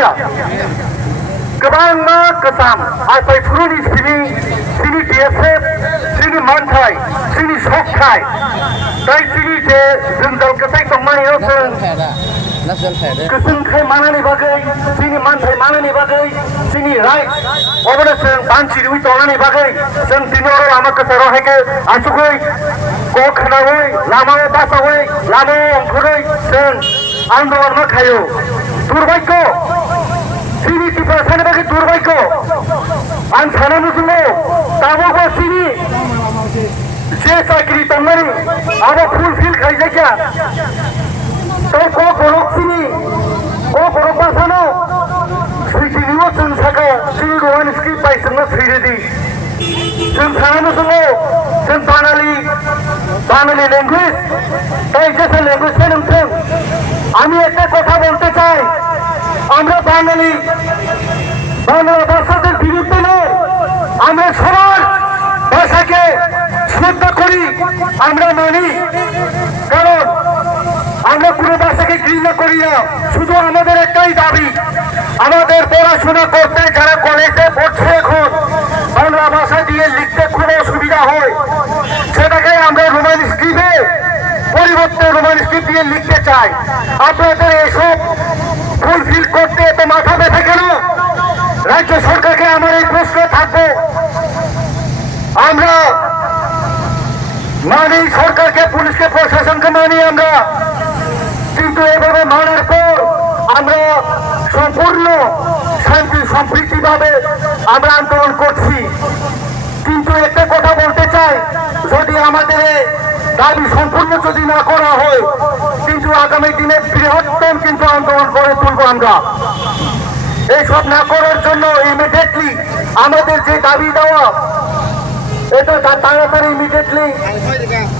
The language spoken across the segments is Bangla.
सिबिया गोबां मा गोजाम आफायफोरनि सिनि DSF सिनि मानथाय सिनि सकथाय जाय सिनि जे जोंदाल गसाय दंमानियाव जों गोसोंखाय मानानि बागै सिनि मानथाय मानानि बागै सिनि राइट अबनो जों बानसि रुइ दलानि बागै जों दिनर लामा गोसाराव हायके आसुगै गखनावै लामायाव बासावै लामायाव अंखरै जों आन्दोलन मा खायो दुर्भाग्य सिनि टिपा साने बागै दुर्भाग्य आं सानानो जोङो दाबो सिनि जे साख्रि दंमानि आबो फुलफिल खायजाया तो को गरक सिनि को गरक बासानो सैथिनिबो जों साखा सिनि गवान स्क्रिप्ट बायसोंनो सैरेदि जों सानानो जोङो जों বাঙালি ল্যাঙ্গুয়েজ তাই যেসব ল্যাঙ্গুয়েজ পেনথেন আমি একটা কথা বলতে চাই আমরা বাঙালি বাংলা ভাষাদের বিরুদ্ধে নয় আমরা সবার ভাষাকে শ্রদ্ধা করি আমরা মানি কারণ আমরা পুরো ভাষাকে ঘৃণা করি না শুধু আমাদের একটাই দাবি আমাদের পড়াশোনা করতে যারা কলেজে পড়ছে এখন বাংলা ভাষা দিয়ে লিখতে খুব অসুবিধা হয় সেটাকে আমরা রোমান স্ক্রিপ্টে পরিবর্তে রোমান স্ক্রিপ্ট দিয়ে লিখতে চাই আপনাদের এসব ফুলফিল করতে এত মাথা ব্যথা কেন রাজ্য সরকারকে আমার এই প্রশ্ন থাকবো আমরা মানি সরকারকে পুলিশকে প্রশাসনকে মানি আমরা কিন্তু এভাবে মানার পর আমরা সম্পূর্ণ শান্তি সম্প্রীতিভাবে আমরা আন্দোলন করছি কিন্তু একটা কথা বলতে চাই যদি আমাদের দাবি সম্পূর্ণ যদি না করা হয় কিন্তু আগামী দিনে বৃহত্তম কিন্তু আন্দোলন করে তুলব আমরা এইসব না করার জন্য ইমিডিয়েটলি আমাদের যে দাবি দেওয়া এটা তাড়াতাড়ি ইমিডিয়েটলি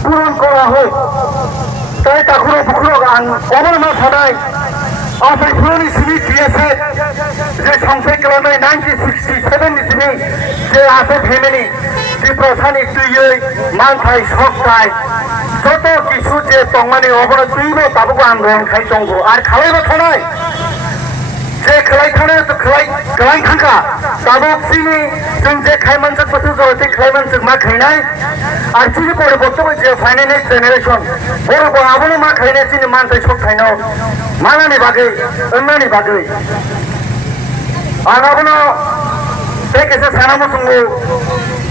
পূরণ করা হয় তাই তাকুরো বুকুরো অমর মা থানায় আফাইফুরনি সিবি দিয়েছে যে সংসদ কালামে 1967 যে আছে ফেমিনি ত্রিপ্রসানি তুই মানথাই সবটাই যত কিছু যে তংমানি অবর তুইব তাবুকো আন্দোলন খাই দंगो আর খালাইবো থানায় যে খেলাইখানে তো খেলাই থাকা তাবুক সিনি जों जे खायमानसक बोथोर जरते खायमानसक मा खायनाय আর চিনি পরে বর্তমান যে ফাইনাল জেনারেশন বড় আবনো मा खायनाय চিনি মানথাই সব খায়নাও মানানি বাগै अन्नानि बागै आगाबनो बेकेसे सानामो संगो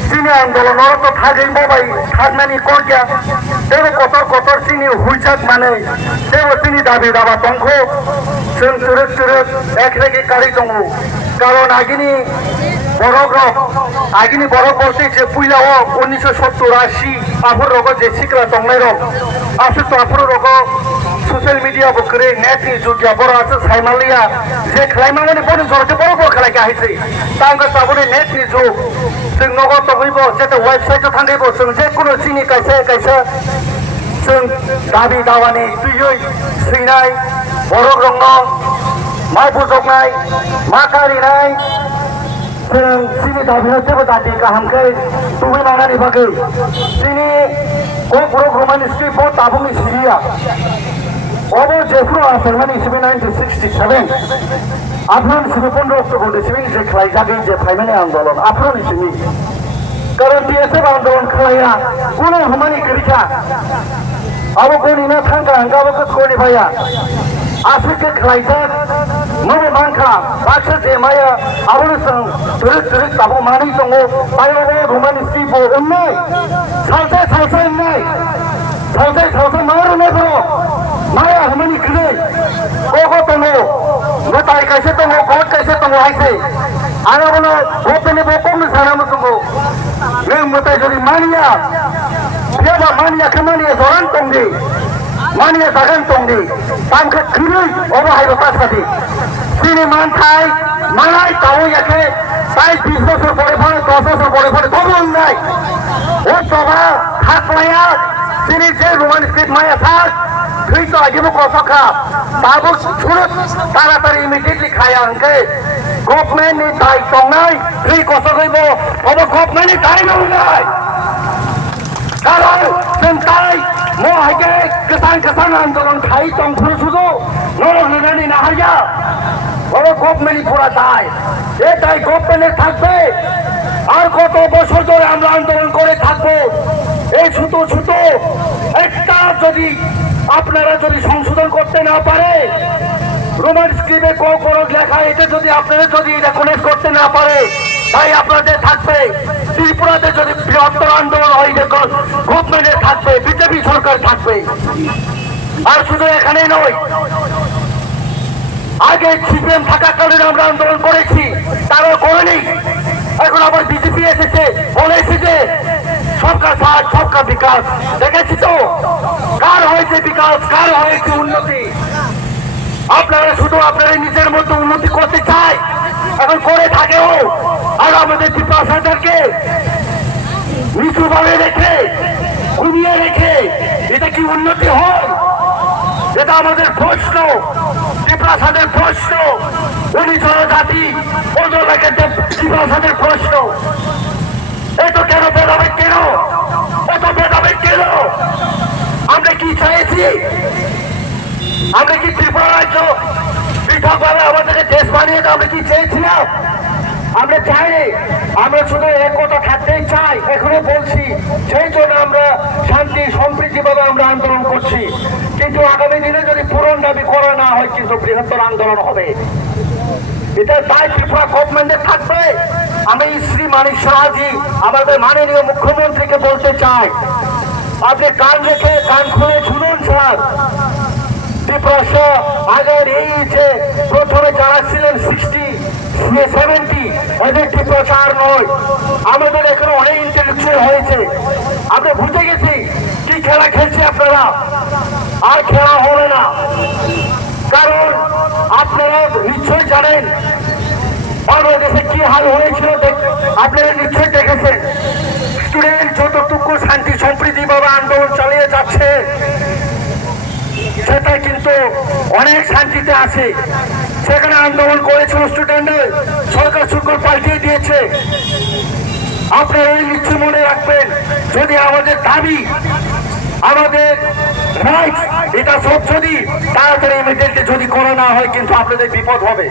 चिनी आंदोलन तो थागै बाबाय थागनानि करगिया देबो कतर चिनी हुइसाक माने देबो चिनी दाबि दाबा दंखो जों तुरुत एक रेगे कारि दङ कारण आगिनि बरफ बलते जे पुइलाव 1970-80 आफोर रगो जे सिक्रा दंनाय रं आफोर तो आफोर रगो सोशल मीडिया बकरे नेट नि जुगिया बर आसे साइमालिया जे खलाइमांगनि बनि जरते बर खलाइ गाहिसै तांगा साबनि नेट नि जुग जों नगो तगैबो जेते वेबसाइट थांगैबो जों जे कुनो चिनि कायसे जों दाबि दावानि तुयै सैनाय बर रंग मा बुजगनाय मा कारिनाय जों चिनि दाबियाव जेबो दादि गाहामखै तुबै मानानि बागै चिनि ग'ग्र'ग रमान स्क्रिप्ट दाबुंनि सिरिया अब जेफ्रो आफरमानि 1967 आफरन 15 अक्ट'बर सिबिं जे खालायजागै जे फाइनाल आन्दोलन आफरन सिबिं कारण DSF आन्दोलन खालाया कुनो हमानि गरिखा अब गनिना थांगा गाबो कोनि भाया आफिके खालायजाग मबे मानखा बाक्सा जे माया आबनो सं तुरुत ताबो मानि दङ बायबो रमान स्क्रिप्ट अन्नाय सालसे अन्नाय सालसे मारनाय बरो माया हमानि गरै गगो दङ गताय कायसे दङ गट कायसे दङ आइसे आगाबनो गपने बकमनो सानामो दङ नों मताय जरि मानिया फेबा मानिया खामानिया जरान दंदि मानिया जागोन दंदि तामखो गरै अबो हायबो पासादि चिनि मानथाय मानाय ताव याखे ताय 20 বছর পরে 10 বছর পরে তবন নাই ও সভা থাকলায়া চিনি যে রোমান স্ক্রিপ্ট মায়া থাক তুই তো আগেবো কসখা তাবো ছুরত তাড়াতাড়ি ইমিডিয়েটলি খায়া আনকে গভর্নমেন্ট नि দায় দंनाय তুই কসগৈব অব গভর্নমেন্ট नि দায় নাই কারণ जों তাই মহাইকে কিষান আন্দোলন খাই দंखुर सुजो नरहनानि नाहाया বড় গভর্নমেন্টই পুরা দায়, এটাই গভর্নমেন্টের থাকবে। আর কত বছর ধরে আমরা আন্দোলন করে থাকবো? এই ছুতো ছুতো একটা যদি আপনারা যদি সংশোধন করতে না পারে, রোমান স্ক্রিপ্টে কোনো লেখা এটা যদি আপনারা যদি রেকগনাইজ করতে না পারে, তাই আপনাদের থাকবে। ত্রিপুরাতে যদি বৃহত্তর আন্দোলন হয়, দেখুন গভর্নমেন্টের থাকবে, বিজেপি সরকার থাকবে। আর শুধু এখানেই নয়, আগে সিপিএম থাকাকালীন আমরা আন্দোলন করেছি, তারাও করেনি। এখন আবার বিজেপি এসেছে, বলেছে যে সরকার সাথ সরকার বিকাশ। দেখেছি তো কার হয়েছে বিকাশ, কার হয়েছে উন্নতি। আপনারা শুধু আপনারা নিজের মধ্যে উন্নতি করতে চাই, এখন করে থাকেও। আর আমাদের ত্রিপুরা সরকারকে নিচুভাবে রেখে, ঘুমিয়ে রেখে, এটা কি উন্নতি হয়? এটা আমাদের প্রশ্ন, ত্রিপুরাসাদের প্রশ্ন, 19 জনজাতি 15 লাখের ত্রিপুরাসাদের প্রশ্ন। এত কেন ভেদাভেদ, কেন এত ভেদাভেদ কেন? আমরা কি চাইছি? আমরা কি ত্রিপুরা রাজ্য পৃথকভাবে আমাদেরকে দেশ বানিয়ে আমরা কি চেয়েছিলাম? আমরা চাইনি, আমরা শুধু একতা থাকতেই চাই। এখনো বলছি, সেই জন্য আমরা শান্তি সম্প্রীতিভাবে আমরা আন্দোলন করছি। কিন্তু আগামী দিনে যদি পূরণ দাবি করা না হয়, কিন্তু বৃহত্তর আন্দোলন হবে। এটা তাই ত্রিপুরা গভর্নমেন্টের থাকবে। আমি শ্রী মানিক সাহাজি আমাদের মাননীয় মুখ্যমন্ত্রীকে বলতে চাই, আপনি কান রেখে কান খুলে শুনুন স্যার। ত্রিপুরা আগের এই যে প্রথমে যারা ছিলেন 60-70, এদের ত্রিপুরা আর নয়। আমাদের এখানে অনেক ইন্টেলেকচুয়াল হয়েছে, আমরা বুঝে গেছি কি খেলা খেলছে আপনারা। আর খেলা হবে না, কারণ আপনারা নিশ্চয়ই জানেন বাংলাদেশে কি হাল হয়েছিল, আপনারা নিশ্চয়ই দেখেছেন। স্টুডেন্ট যতটুকু শান্তি সম্প্রীতিভাবে আন্দোলন চালিয়ে যাচ্ছে, সেটা কিন্তু অনেক শান্তিতে আছে। সেখানে আন্দোলন করেছিল স্টুডেন্টদের, সরকার শুল্ক পাল্টিয়ে দিয়েছে। আপনারা এই নিশ্চয় মনে রাখবেন, যদি আমাদের দাবি, আমাদের রাইটস, এটা সব যদি তাড়াতাড়ি ইমিডিয়েটলি যদি করা না হয়, কিন্তু আপনাদের বিপদ হবে।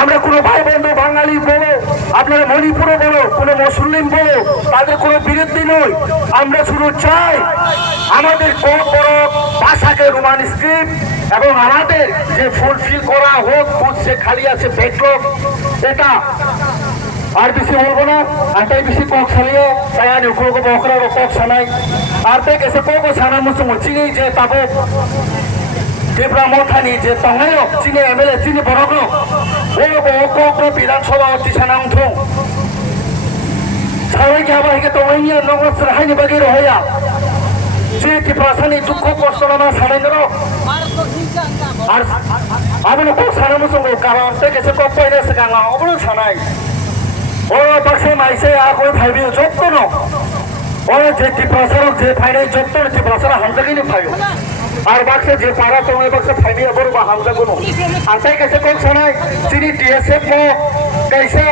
আমরা কোনো ভাই বন্ধু বাঙালি বলো, আপনারা মণিপুরে বলো, কোনো মুসলিম বলো, তাদের কোনো বিরোধী নয়। আমরা শুধু চাই আমাদের বড় বড় ভাষাকে রোমান স্ক্রিপ্ট এবং আমাদের যে ফুলফিল করা হোক, বুঝছে খালি আছে ব্যাকলগ, এটা আর বেশি বলবো না। আর তাই বেশি কক সালিয়ে তাই আর কোনো বকরা কক সানাই আর তাই গেছে কক সানা মুসুম চিনি যে তাবো ত্রিপুরা মথানি যে তংনায় চিনি এমএলএ চিনি বড়গ্র ও কক বিধানসভা অতি সানা উঠুং সারাই গাবা হিকে তংনাইনি নগর সাহাইনি বাকি রহয়া যে ত্রিপুরাসানি দুঃখ কষ্ট নামা সানাই নর আর আমি কক সানা মুসুম কারণ তাই গেছে কক পাইনে সেকাঙ্গা অবলো সানাই ও বাক্সে মাইসে আর করে ফাইবি যত্ন ন ও যে ত্রিপুরাসার যে ফাইনাই যত্ন ত্রিপুরাসার হামজাগিনি ফাইও আর বাক্সে যে পারা তোমায় বাক্সে ফাইনি বড় বা হামজাগুনো আতাই কাছে কোন সানাই চিনি টিএসএফ মো কাইসা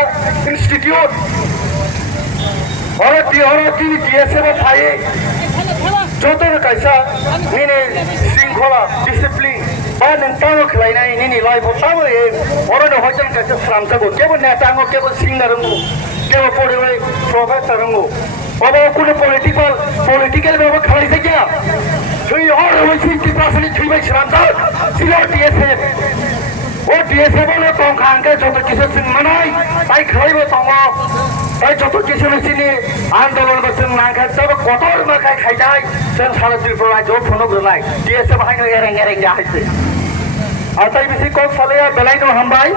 ইনস্টিটিউট ওরা চিনি টিএসএফ ফাই যত কাইসা নিনে শৃঙ্খলা ডিসিপ্লিন বা নोंथांखौ খেলাইনাय নিনি লাইফ তাবो ওরনে হয়তন কাছে সামজাগো কেবল নেতাঙ্গো কেবল সিঙ্গারঙ্গো কেবল পরিবারে প্রফেসরঙ্গো ওবা কোনো পলিটিক্যাল ভাবে খেলাইছে কি তুই আর হইছি কি পাশে থিবাই সামজা ছিল টিএসএফ ও টিএসএফ বলে তো কাঙ্কে যত কিছু সিনমানাই তাই খেলাইবো তঙ্গ তাই যত কিছু মিছিনি আন্দোলন করছে না খাই তবে কত মাখাই খাই যায় সেন সারা ত্রিপুরা জোর ফোন নাই টিএসএফ হাইনে এরেং যাইছে আর তাই বেশি কক সালে বেলাই নো হামবাই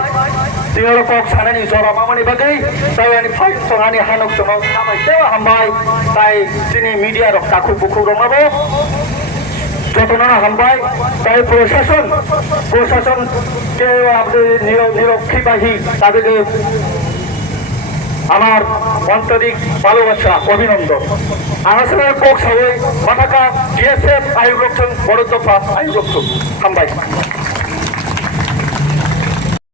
তিনর কক সানানি জরা মামনি বাগৈ তাই আনি ফাইন সনানি হানক সমাও সামাইতে হামবাই তাই চিনি মিডিয়া রক্তাখু বুখু রমাবো যতনা হামবাই তাই প্রশাসনকে আমাদের নিরক্ষী বাহী তাদেরকে আমার আন্তরিক ভালোবাসা অভিনন্দন। আসলে কক সালে মাথাকা ডিএসএফ আয়োগ রক্ষণ বড় দফা আয়োগ রক্ষণ হামবাই।